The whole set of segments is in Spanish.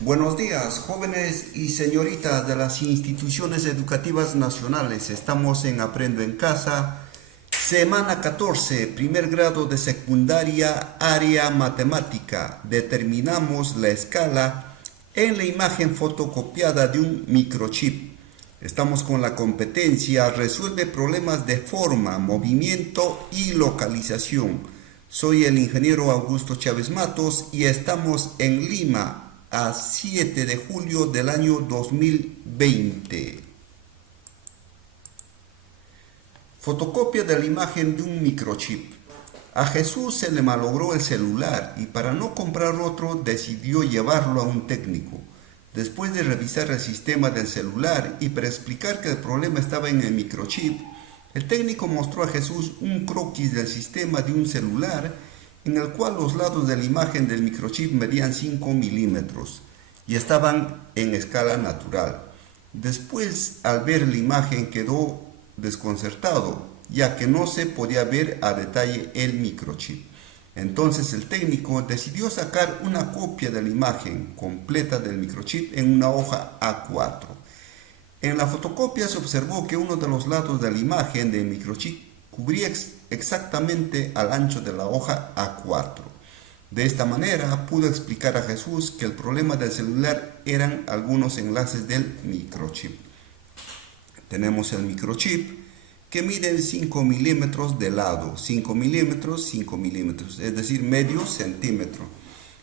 Buenos días, jóvenes y señoritas de las instituciones educativas nacionales. Estamos en Aprendo en Casa, semana 14, primer grado de secundaria, área matemática. Determinamos la escala en la imagen fotocopiada de un microchip. Estamos con la competencia resuelve problemas de forma, movimiento y localización. Soy el ingeniero Augusto Chávez Matos y estamos en Lima a 7 de julio del año 2020. Fotocopia de la imagen de un microchip. A Jesús se le malogró el celular y para no comprar otro decidió llevarlo a un técnico. Después de revisar el sistema del celular y para explicar que el problema estaba en el microchip, el técnico mostró a Jesús un croquis del sistema de un celular en el cual los lados de la imagen del microchip medían 5 milímetros y estaban en escala natural. Después, al ver la imagen, quedó desconcertado, ya que no se podía ver a detalle el microchip. Entonces el técnico decidió sacar una copia de la imagen completa del microchip en una hoja A4. En la fotocopia se observó que uno de los lados de la imagen del microchip cubría exactamente al ancho de la hoja A4. De esta manera pudo explicar a Jesús que el problema del celular eran algunos enlaces del microchip. Tenemos el microchip que mide 5 milímetros de lado, 5 milímetros, es decir, medio centímetro.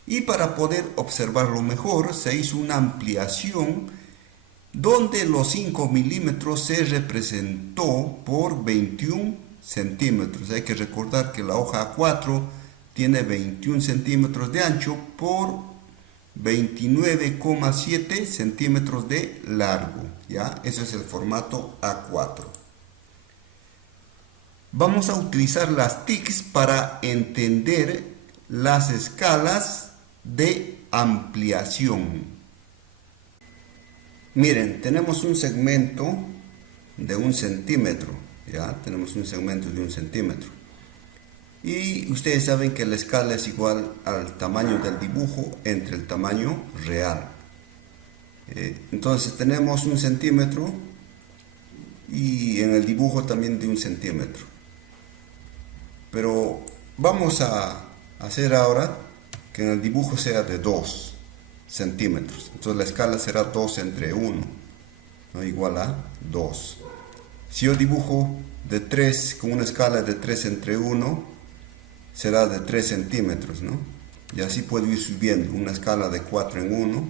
Y para poder observarlo mejor se hizo una ampliación donde los 5 milímetros se representó por 21 centímetros. Hay que recordar que la hoja A4 tiene 21 centímetros de ancho por 29,7 centímetros de largo. ¿Ya? Ese es el formato A4. Vamos a utilizar las TICs para entender las escalas de ampliación. Miren, tenemos un segmento de 1 centímetro. ¿Ya? Tenemos un segmento de 1 centímetro. Y ustedes saben que la escala es igual al tamaño del dibujo entre el tamaño real. Entonces tenemos 1 centímetro y en el dibujo también de 1 centímetro. Pero vamos a hacer ahora que en el dibujo sea de 2 centímetros. Entonces la escala será 2 entre 1, ¿no? Igual a 2. Si yo dibujo de 3 con una escala de 3 entre 1, será de 3 centímetros, ¿no? Y así puedo ir subiendo una escala de 4 en 1,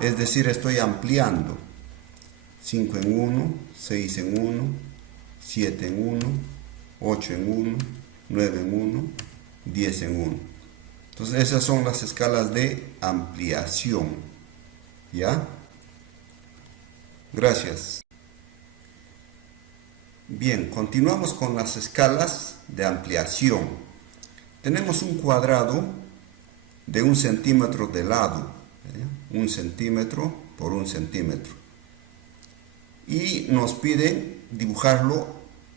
es decir, estoy ampliando 5 en 1, 6 en 1, 7 en 1, 8 en 1, 9 en 1, 10 en 1. Entonces esas son las escalas de ampliación. ¿Ya? Gracias. Bien, continuamos con las escalas de ampliación. Tenemos un cuadrado de 1 centímetro de lado, 1 centímetro por 1 centímetro. Y nos pide dibujarlo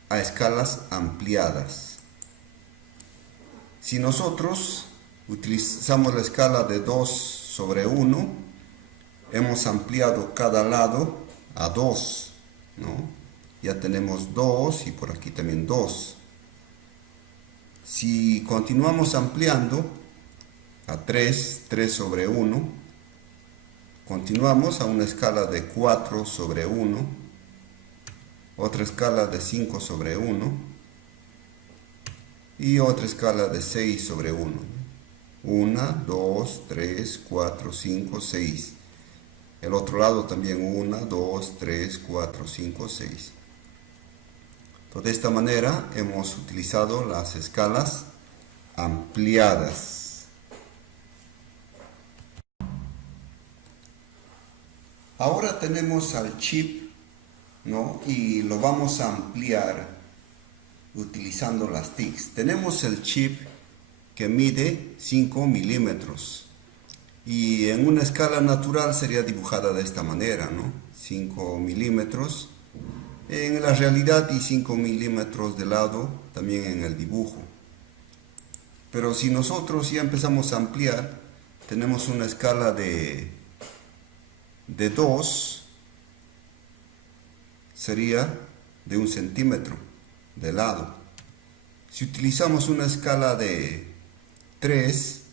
a escalas ampliadas. Si nosotros utilizamos la escala de 2 sobre 1, hemos ampliado cada lado a 2, ¿no? Ya tenemos 2 y por aquí también 2. Si continuamos ampliando a 3 sobre 1, continuamos a una escala de 4 sobre 1, otra escala de 5 sobre 1 y otra escala de 6 sobre 1. 1, 2, 3, 4, 5, 6. El otro lado también 1, 2, 3, 4, 5, 6. De esta manera hemos utilizado las escalas ampliadas. Ahora tenemos al chip, ¿no? Y lo vamos a ampliar utilizando las TICs. Tenemos el chip que mide 5 milímetros y en una escala natural sería dibujada de esta manera, ¿no? 5 milímetros en la realidad y 5 milímetros de lado también en el dibujo. Pero si nosotros ya empezamos a ampliar, tenemos una escala de de 2 sería de 1 centímetro de lado. Si utilizamos una escala de 3,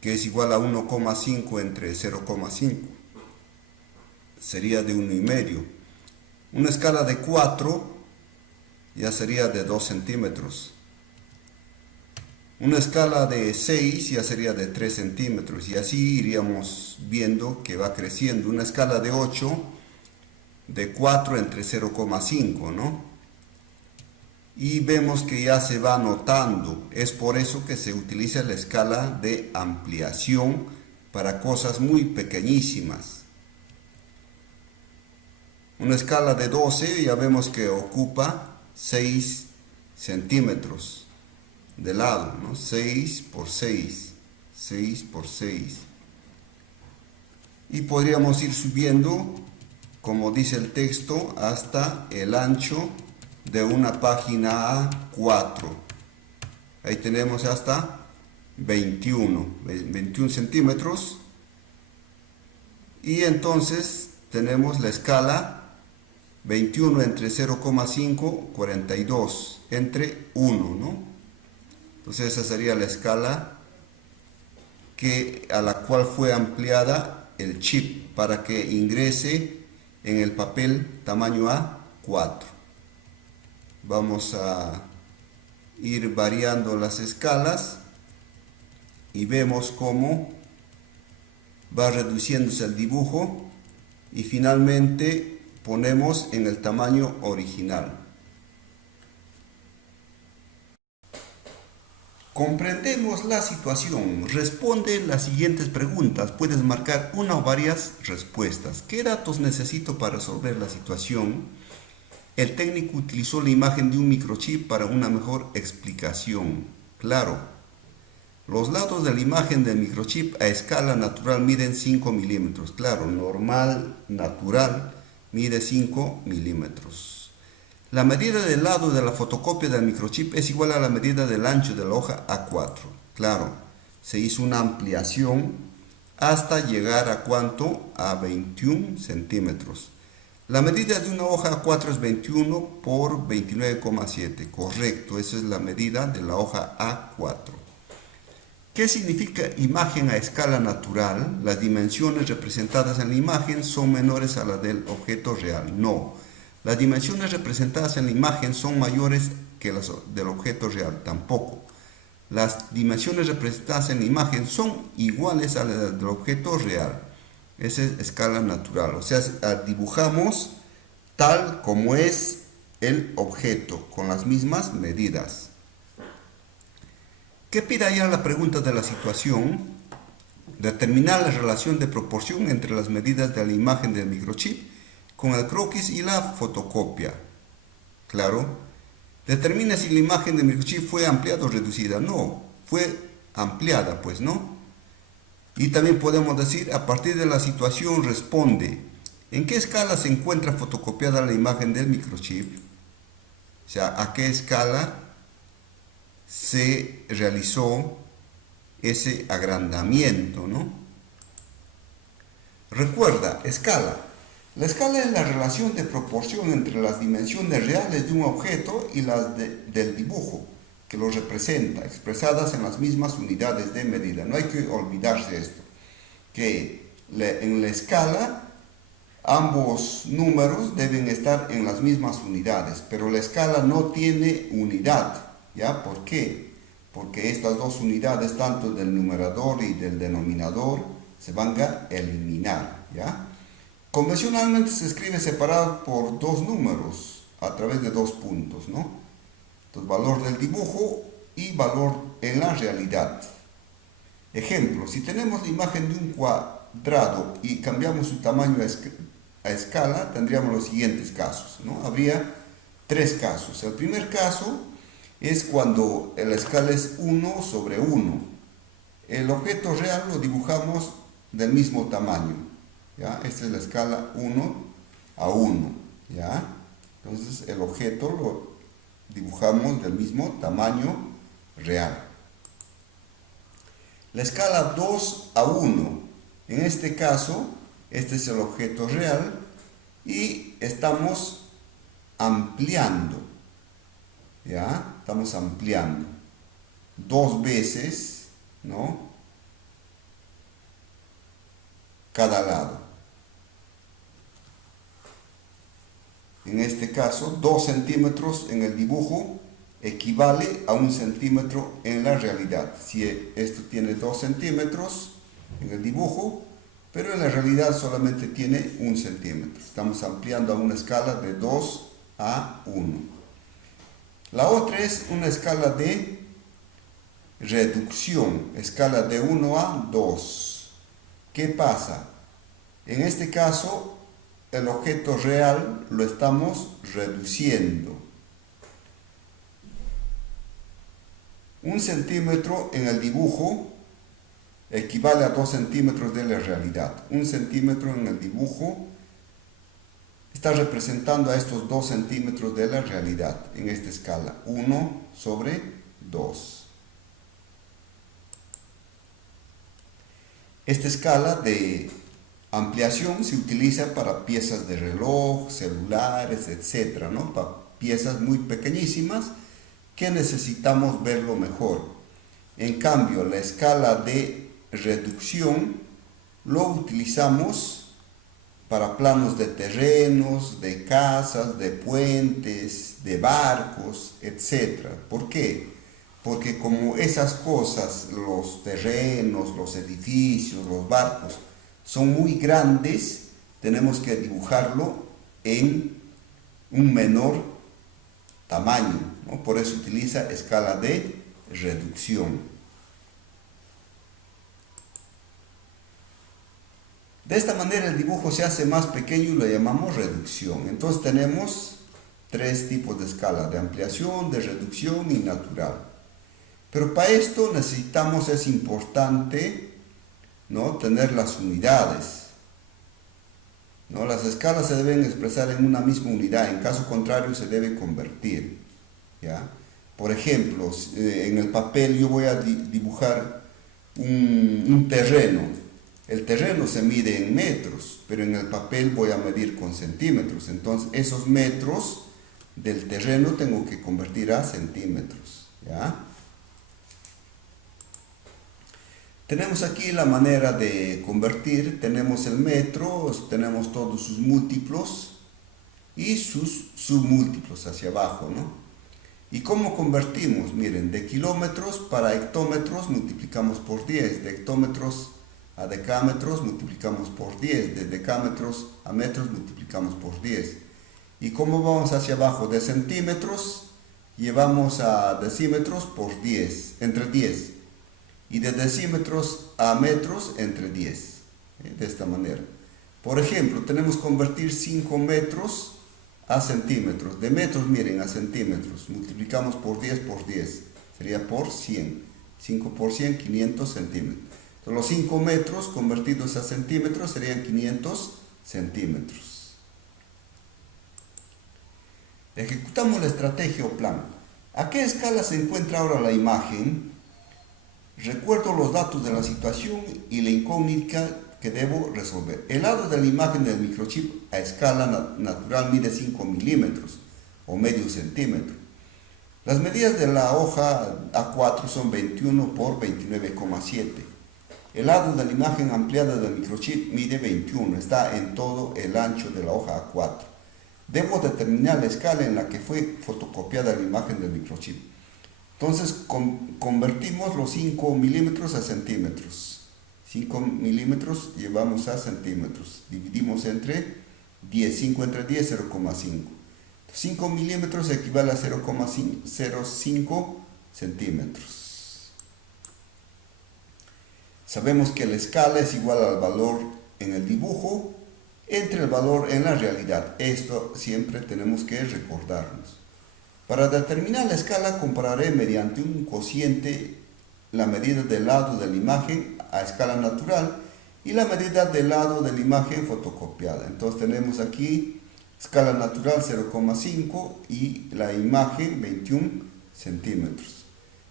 que es igual a 1,5 entre 0,5, sería de 1,5. Una escala de 4 ya sería de 2 centímetros. Una escala de 6 ya sería de 3 centímetros. Y así iríamos viendo que va creciendo. Una escala de 8, de 4 entre 0,5, ¿no? Y vemos que ya se va notando. Es por eso que se utiliza la escala de ampliación para cosas muy pequeñísimas. Una escala de 12 ya vemos que ocupa 6 centímetros de lado, ¿no? 6 por 6, 6 por 6. Y podríamos ir subiendo, como dice el texto, hasta el ancho de una página A4. Ahí tenemos hasta 21 centímetros. Y entonces tenemos la escala 21 entre 0,5, 42 entre 1, ¿no? Entonces esa sería la escala a la cual fue ampliada el chip para que ingrese en el papel tamaño A4. Vamos a ir variando las escalas y vemos cómo va reduciéndose el dibujo y finalmente ponemos en el tamaño original. Comprendemos la situación. Responde las siguientes preguntas. Puedes marcar una o varias respuestas. ¿Qué datos necesito para resolver la situación? El técnico utilizó la imagen de un microchip para una mejor explicación. Claro. Los lados de la imagen del microchip a escala natural miden 5 milímetros. Claro, normal, natural, mide 5 milímetros. La medida del lado de la fotocopia del microchip es igual a la medida del ancho de la hoja A4. Claro, se hizo una ampliación hasta llegar a ¿cuánto? A 21 centímetros. La medida de una hoja A4 es 21 por 29,7. Correcto, esa es la medida de la hoja A4. ¿Qué significa imagen a escala natural? Las dimensiones representadas en la imagen son menores a las del objeto real. No. Las dimensiones representadas en la imagen son mayores que las del objeto real. Tampoco. Las dimensiones representadas en la imagen son iguales a las del objeto real. Esa es escala natural. O sea, dibujamos tal como es el objeto, con las mismas medidas. ¿Qué pide allá la pregunta de la situación? Determinar la relación de proporción entre las medidas de la imagen del microchip con el croquis y la fotocopia. Claro. Determina si la imagen del microchip fue ampliada o reducida. No, fue ampliada, pues, ¿no? Y también podemos decir, a partir de la situación responde, ¿en qué escala se encuentra fotocopiada la imagen del microchip? O sea, ¿a qué escala se realizó ese agrandamiento, ¿no? Recuerda, escala. La escala es la relación de proporción entre las dimensiones reales de un objeto y las del dibujo que lo representa, expresadas en las mismas unidades de medida. No hay que olvidarse esto, que en la escala ambos números deben estar en las mismas unidades, pero la escala no tiene unidad. ¿Ya? ¿Por qué? Porque estas dos unidades, tanto del numerador y del denominador, se van a eliminar. ¿Ya? Convencionalmente se escribe separado por dos números a través de dos puntos, ¿no? Entonces, valor del dibujo y valor en la realidad. Ejemplo, si tenemos la imagen de un cuadrado y cambiamos su tamaño a escala, tendríamos los siguientes casos, ¿no? Habría tres casos. El primer caso es cuando la escala es 1 sobre 1. El objeto real lo dibujamos del mismo tamaño. ¿Ya? Esta es la escala 1 a 1. ¿Ya? Entonces el objeto lo dibujamos del mismo tamaño real. La escala 2 a 1. En este caso Este es el objeto real y estamos ampliando, ¿ya? Estamos ampliando dos veces, ¿no? Cada lado. En este caso, 2 centímetros en el dibujo equivale a 1 centímetro en la realidad. Si esto tiene 2 centímetros en el dibujo, pero en la realidad solamente tiene 1 centímetro. Estamos ampliando a una escala de 2 a 1. La otra es una escala de reducción, escala de 1 a 2. ¿Qué pasa? En este caso, el objeto real lo estamos reduciendo. 1 centímetro en el dibujo equivale a 2 centímetros de la realidad. 1 centímetro en el dibujo está representando a estos 2 centímetros de la realidad en esta escala. 1 sobre 2. Esta escala de ampliación se utiliza para piezas de reloj, celulares, etc., ¿no? Para piezas muy pequeñísimas que necesitamos verlo mejor. En cambio, la escala de reducción lo utilizamos para planos de terrenos, de casas, de puentes, de barcos, etc. ¿Por qué? Porque como esas cosas, los terrenos, los edificios, los barcos, son muy grandes, tenemos que dibujarlo en un menor tamaño, ¿no? Por eso utiliza escala de reducción. De esta manera el dibujo se hace más pequeño y lo llamamos reducción. Entonces tenemos 3 tipos de escala: de ampliación, de reducción y natural. Pero para esto necesitamos, es importante, ¿no?, tener las unidades, ¿no? Las escalas se deben expresar en una misma unidad, en caso contrario se debe convertir, ¿ya? Por ejemplo, en el papel yo voy a dibujar un terreno. El terreno se mide en metros, pero en el papel voy a medir con centímetros. Entonces esos metros del terreno tengo que convertir a centímetros, ¿ya? Tenemos aquí la manera de convertir. Tenemos el metro, tenemos todos sus múltiplos y sus submúltiplos hacia abajo, ¿no? ¿Y cómo convertimos? Miren, de kilómetros para hectómetros multiplicamos por 10, de hectómetros a decámetros multiplicamos por 10, de decámetros a metros multiplicamos por 10. ¿Y cómo vamos hacia abajo? De centímetros llevamos a decímetros por 10, entre 10. Y de decímetros a metros entre 10, de esta manera. Por ejemplo, tenemos que convertir 5 metros a centímetros. De metros, miren, a centímetros. Multiplicamos por 10 por 10. Sería por 100. 5 por 100, 500 centímetros. Entonces, los 5 metros convertidos a centímetros serían 500 centímetros. Ejecutamos la estrategia o plan. ¿A qué escala se encuentra ahora la imagen? Recuerdo los datos de la situación y la incógnita que debo resolver. El lado de la imagen del microchip a escala natural mide 5 milímetros o medio centímetro. Las medidas de la hoja A4 son 21 por 29,7. El lado de la imagen ampliada del microchip mide 21, está en todo el ancho de la hoja A4. Debo determinar la escala en la que fue fotocopiada la imagen del microchip. Entonces convertimos los 5 milímetros a centímetros. 5 milímetros llevamos a centímetros. Dividimos entre 10. 5 entre 10, 0,5. 5 milímetros equivale a 0,05 centímetros. Sabemos que la escala es igual al valor en el dibujo entre el valor en la realidad. Esto siempre tenemos que recordarnos. Para determinar la escala compararé mediante un cociente la medida del lado de la imagen a escala natural y la medida del lado de la imagen fotocopiada. Entonces tenemos aquí escala natural 0,5 y la imagen 21 centímetros.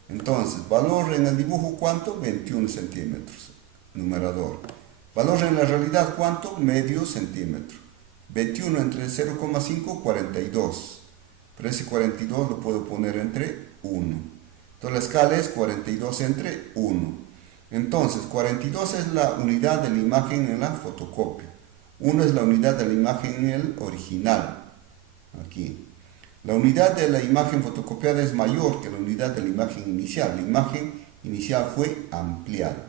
Entonces, valor en el dibujo, ¿cuánto? 21 centímetros, numerador. Valor en la realidad, ¿cuánto? Medio centímetro. 21 entre 0,5, 42. Pero ese 42 lo puedo poner entre 1. Entonces la escala es 42 entre 1. Entonces 42 es la unidad de la imagen en la fotocopia. 1 es la unidad de la imagen en el original. Aquí. La unidad de la imagen fotocopiada es mayor que la unidad de la imagen inicial. La imagen inicial fue ampliada.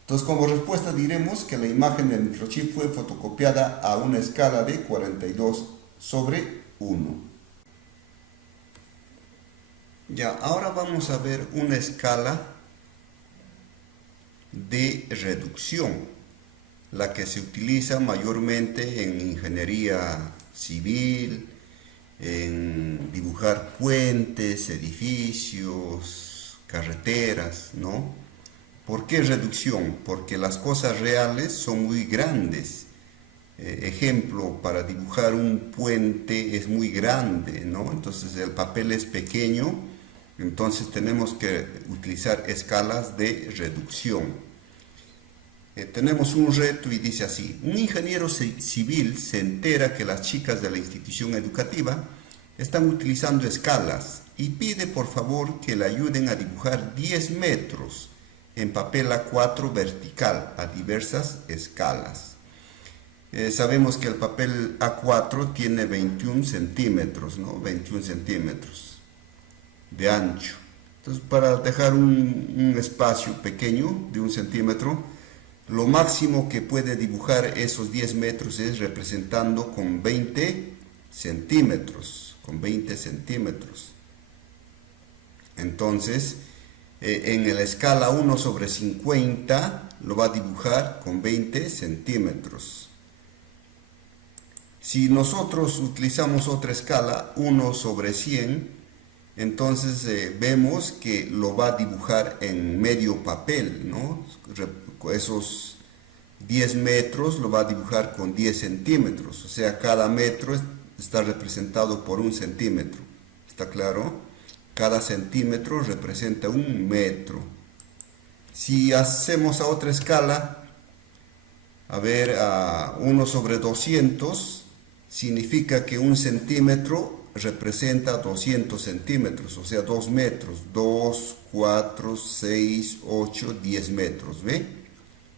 Entonces, como respuesta diremos que la imagen del microchip fue fotocopiada a una escala de 42 sobre 1. Ya, ahora vamos a ver una escala de reducción, la que se utiliza mayormente en ingeniería civil, en dibujar puentes, edificios, carreteras, ¿no? ¿Por qué reducción? Porque las cosas reales son muy grandes. Ejemplo, para dibujar un puente es muy grande, ¿no? Entonces el papel es pequeño, entonces tenemos que utilizar escalas de reducción. Tenemos un reto y dice así: un ingeniero civil se entera que las chicas de la institución educativa están utilizando escalas y pide por favor que le ayuden a dibujar 10 metros en papel A4 vertical a diversas escalas. Sabemos que el papel A4 tiene 21 centímetros, ¿no? 21 centímetros de ancho. Entonces, para dejar un espacio pequeño de 1 centímetro, lo máximo que puede dibujar esos 10 metros es representando con 20 centímetros. Con 20 centímetros. Entonces, en la escala 1 sobre 50 lo va a dibujar con 20 centímetros. Si nosotros utilizamos otra escala, 1 sobre 100, entonces vemos que lo va a dibujar en medio papel, ¿no? Esos 10 metros lo va a dibujar con 10 centímetros, o sea, cada metro está representado por 1 centímetro. ¿Está claro? Cada centímetro representa 1 metro. Si hacemos a otra escala, a ver, a 1 sobre 200, significa que 1 centímetro representa 200 centímetros, o sea, 2 metros. 2, 4, 6, 8, 10 metros, ¿ve?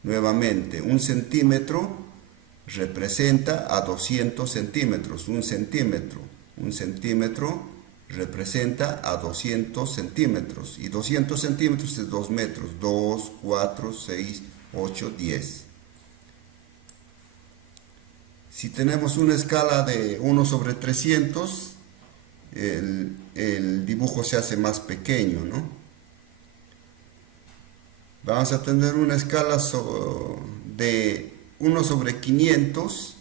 Nuevamente, 1 centímetro representa a 200 centímetros, 1 centímetro. 1 centímetro representa a 200 centímetros, y 200 centímetros es 2 metros. 2, 4, 6, 8, 10. Si tenemos una escala de 1 sobre 300, el dibujo se hace más pequeño, ¿no? Vamos a tener una escala de 1 sobre 500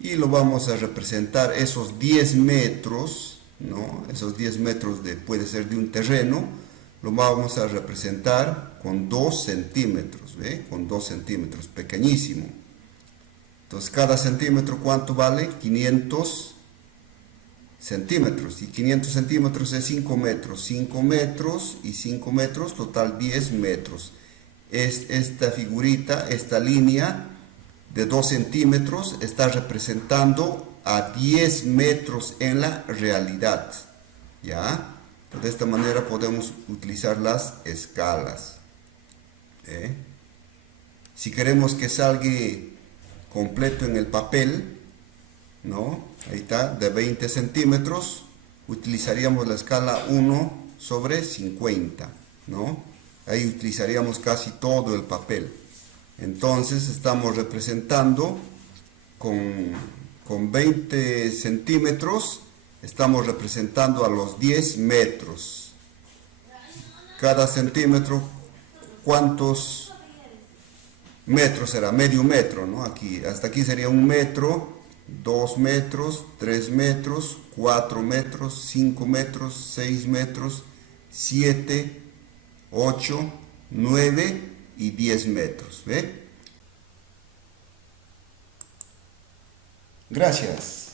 y lo vamos a representar esos 10 metros, ¿no? Esos 10 metros puede ser de un terreno, lo vamos a representar con 2 centímetros, ¿ve? Con 2 centímetros, pequeñísimo. Entonces, cada centímetro, ¿cuánto vale? 500 centímetros. Y 500 centímetros es 5 metros. 5 metros y 5 metros, total 10 metros. Esta figurita, esta línea de 2 centímetros está representando a 10 metros en la realidad. ¿Ya? De esta manera podemos utilizar las escalas. Si queremos que salga completo en el papel, ¿no? Ahí está, de 20 centímetros, utilizaríamos la escala 1 sobre 50, ¿no? Ahí utilizaríamos casi todo el papel. Entonces estamos representando con 20 centímetros, estamos representando a los 10 metros. Cada centímetro, ¿cuántos metros será? Medio metro, ¿no? Aquí, hasta aquí sería 1 metro, 2 metros, 3 metros, 4 metros, 5 metros, 6 metros, 7, 8, 9 y 10 metros, ¿ve? Gracias.